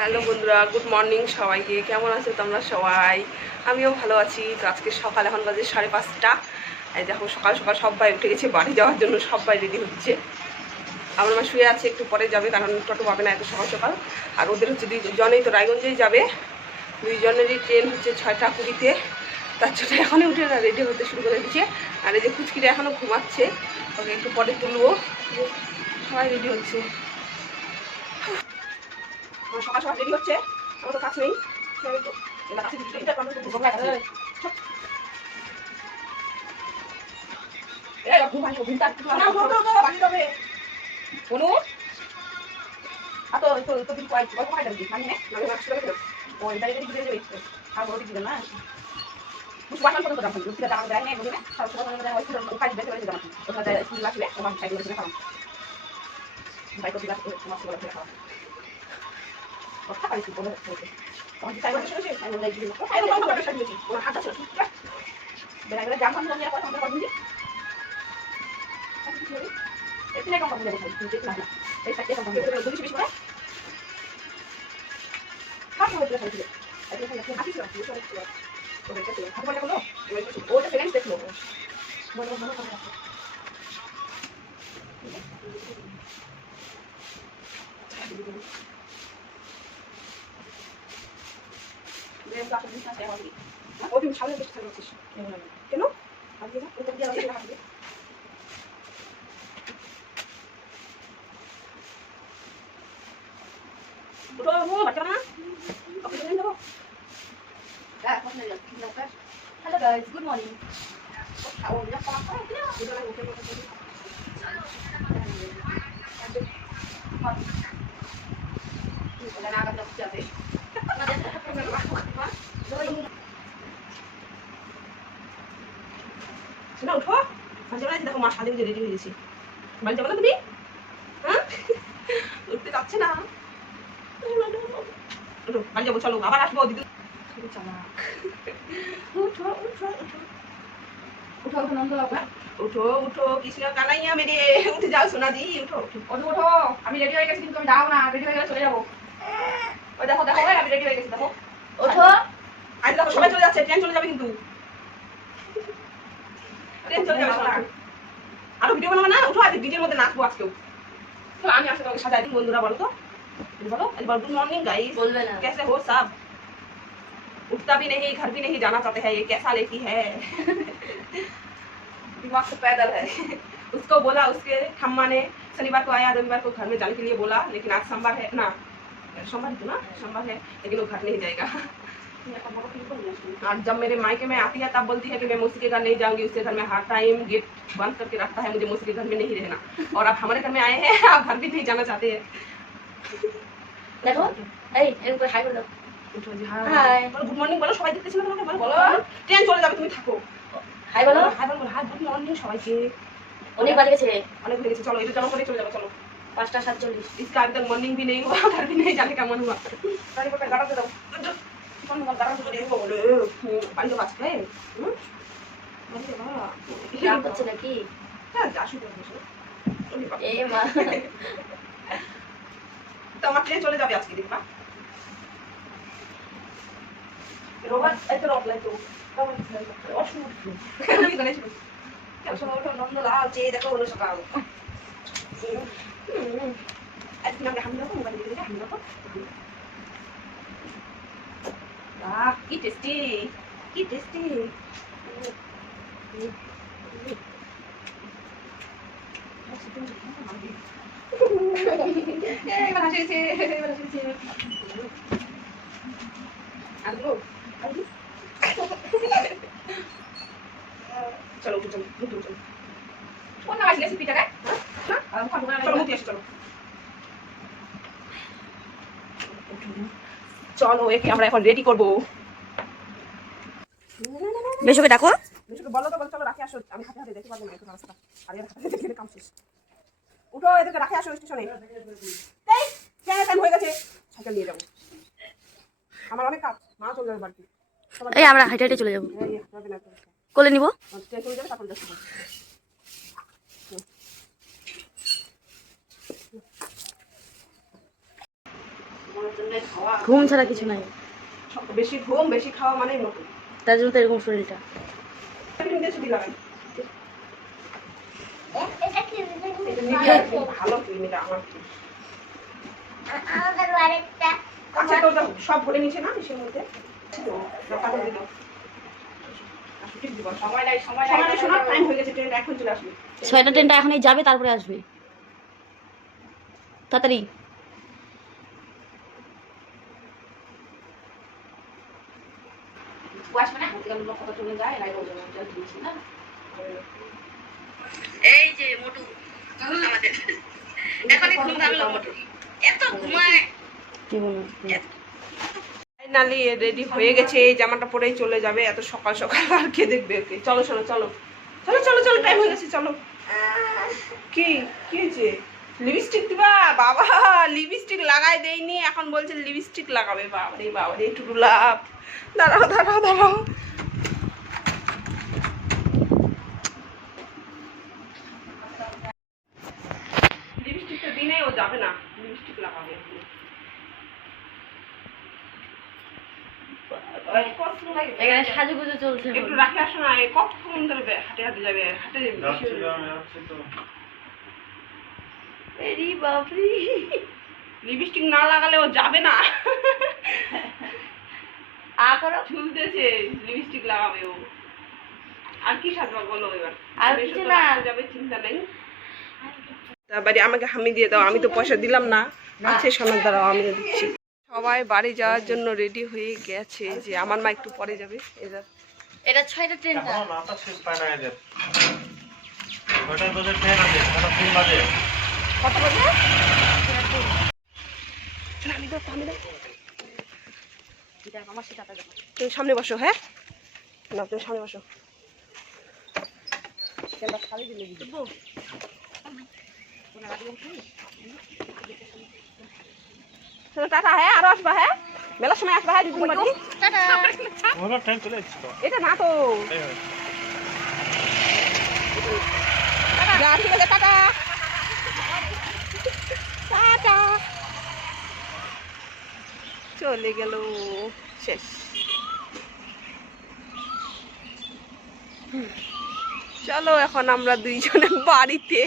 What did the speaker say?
Hello বন্ধুরা, good morning সবাইকে। কেমন আছো তোমরা সবাই? আমিও ভালো আছি। তো আজকে সকাল এখন বাজে 5:30। এই দেখো সকাল সকাল সবাই উঠে গেছে বাড়ি যাওয়ার জন্য, সবাই রেডি হচ্ছে। আমার মা শুয়ে আছে, একটু পরে যাবে, কারণ টোটো পাবে না এত সকাল সকাল। আর ওদের হচ্ছে দুইজনেই তো রায়গঞ্জেই যাবে, দুইজনেরই ট্রেন হচ্ছে 6টা 20-তে। তার জন্য এখনই উঠে রেডি হতে শুরু করে দিচ্ছে। আর এই যে কুচকিটা এখনও ঘুমাচ্ছে, ওকে একটু পরে তুলবো। সবাই রেডি হচ্ছে, সকাল সকাল রেডি হচ্ছে। আমার তো কাজ নেই, কথা পাইছি বলে হচ্ছে তখন কি সাইবার শুনেছি আমি বলে দিই ও আই বলবো কথা শুনেছি ওর হাতটা ছিল ঠিক আছে বেলা জাম ভাঙলো নিয়ে কথা আমরা বলি এখানে কম বলে দেখাই কিন্তু না এই সাথে কম বলে বলি বেশি করে হাত হয়ে গেছে ঠিক আছে এখন হাতি ছিল কি করে ছিল ওদের কাছে হাত বলে বলো ওটা ফেলেন্স দেখলো বলো বলো কথা ও তুমি সামনে বসে থাকছিস কেন আজকে না ওটা দিয়ে আমাকে হাঁটবে উঠো ও বাচ্চা না ওকে চলে যাবো Hello guys, good morning. খাও যা পাওয়া পাওয়া দিও ওটা ওকে ওটা না আগে যাবে না উঠো আজ আমরা দেখো মা শাড়ি রেডি হয়ে গেছি বাড়ি যাবে না তুমি হ্যাঁ উঠতে যাচ্ছে না উঠো বাড়ি যাবো চলো আবার আসবো দিদি চালাক উঠো উঠো উঠো उठो उठो नंदो बाबा उठो उठो कृष्ण कान्हैया मेरे उठ जाओ सोना दी उठो उठो उठो उठो আমি রেডি হয়ে গেছি কিন্তু তুমি দাও না রেডি হয়ে গেলে চলে যাব ওই দেখো দেখো আমি রেডি হয়ে গেছি দেখো উঠো আজ দেখো সবাই চলে যাচ্ছে ট্রেন চলে যাবে কিন্তু ট্রেন চলে যাবে সোনা আরো ভিডিও বানাবো না উঠো আজ ডিজের মধ্যে নাচবো আজকেও তো আমি আসলে তোমাকে সাজাই দিই বন্ধুরা বলো তো बोलो गुड मॉर्निंग गाइस बोलवे ना कैसे हो सब उठता भी नहीं घर भी नहीं जाना चाहते हैं ये कैसा लेती है दिमाग से पैदल है उसको बोला उसके खम्मा ने शनिवार को आया रविवार को घर में जाने के लिए बोला लेकिन आज सोमवार है ना सोमवार तो ना सोमवार है लेकिन वो घर नहीं जाएगा और जब मेरे मायके में आती है तब बोलती है कि मैं मौसी के घर नहीं जाऊंगी उसके घर में हर टाइम गेट बंद करके रखता है मुझे मौसी के घर में नहीं रहना और अब हमारे घर में आए हैं आप घर भी नहीं जाना चाहते हैं দেখো এই এরকম করে হাই করে দাও উঠো জি হাই হাই গুড মর্নিং বলো সবাই দেখতেছিল তোমাকে বলো বলো ট্রেন চলে যাবে তুমি থাকো হাই বলো হাই বলো হাই গুড মর্নিং সবাইকে অনেক বাজে গেছে অনেক হয়ে গেছে চলো এটা জমা করে চলে যাবো চলো 5:47 इसका अभी तक मॉर्निंग भी नहीं हुआ घर भी नहीं जाने का मन हुआ गाड़ी पर गाड़ा दे दो कौन गाड़ा दे दो बोले पानी तो बच गए अरे वाह রাগ হচ্ছে নাকি क्या जाशु कर এ মা তো আমার ট্রেন চলে যাবে আজকে দেখবা রোবট এত রোবট লাগতো অসুবিধা কি জানিস কেন ওটা নন্দ লাল চেয়ে দেখো হলো সকাল আজকে আমরা হামলা করব বাড়ি থেকে হামলা করব আহ কি টেস্টি এবার হাসিছে আলু চলো চলো চলো কোন না আসলে পিঠা খায় হ্যাঁ চলো মুখে এসে চলো চলো একে আমরা এখন রেডি করবো বেশকে ডাকো বেশকে বলো তো বলো চলো রাখে আসো আমি হাতে হাতে দেখতে পারবো না এখন রাস্তা আর এর হাতে দেখে কাম শেষ উঠো এদেরকে রাখে আসো স্টেশনে এই টাইম হয়ে গেছে সাইকেল নিয়ে যাবো আমার অনেক কাজ মা চলে যাবে বাড়িতে এই আমরা হাইটে হাইটে চলে যাবো কোলে নিব ট্রেন চলে যাবে তারপর যাচ্ছি ঘুম ছাড়া কিছু নাই, বেশি ঘুম বেশি খাওয়া মানেই মোটু। তার জন্য তো এরকম শরীরটা। ছুটি লাগাই ভালো ক্রিম, এটা আমার ক্রিম। আচ্ছা তো সব ভরে নিচে না ইসের মধ্যে টাইম হয়ে গেছে, ট্রেন এখন চলে আসবে। 6টা ট্রেনটা এখনই যাবে, তারপরে আসবে তাড়াতাড়ি। এই যে মোটু আমাদের এখনই ঘুম ভাঙলো মোটু, এত ঘুমায় কি বলবো। ফাইনালি রেডি হয়ে গেছে, এই জামাটা পরেই চলে যাবে। এত সকাল সকাল আর কে দেখবে ওকে। চলো চলো চলো চলো চলো চলো, টাইম হয়ে গেছে, চলো। কি কি হয়েছে? লিপস্টিক দিবা? বাবা লিপস্টিক লাগাই দেয়নি, এখন বলছে লিপস্টিক লাগাবে। বাবারে বাবারে, একটু লাভ। দাঁড়াও দাঁড়াও দাঁড়াও, লিপস্টিকটা দিনে ও যাবে না, লিপস্টিক লাগাবে। এখানে সাজুগুজু চলছে। একটু রাখে আসো না, কতক্ষণ ধরে হাঁটে হাঁটে যাবে, হাঁটে লিপস্টিক না লাগালে ও যাবে না। ঝুলতেছে, লিপস্টিক লাগাবে ও। আর কি সাজবা বলো এবার? আর কিছু না, যাবে, চিন্তা নেই। তারপরে আমাকে হামি দিয়ে দাও, আমি তো পয়সা দিলাম না। আছে সোনার, দ্বারাও আমি দিচ্ছি। সবাই বাড়ি যাওয়ার জন্য রেডি হয়ে গেছে, যে আমার মা একটু পরে যাবে। এটা 6টা ট্রেনটা। কত বাজে? তুমি সামনে বসো। হ্যাঁ না, তুমি সামনে বসো। টাটা। হ্যাঁ আরো আসবা। হ্যাঁ মেলার সময় আসবা। হ্যাঁ দিদি বাড়ি। এটা না তো, ঠিক আছে, টাটা টাটা। চলে গেল, শেষ। চলো এখন আমরা দুইজনে বাড়িতে।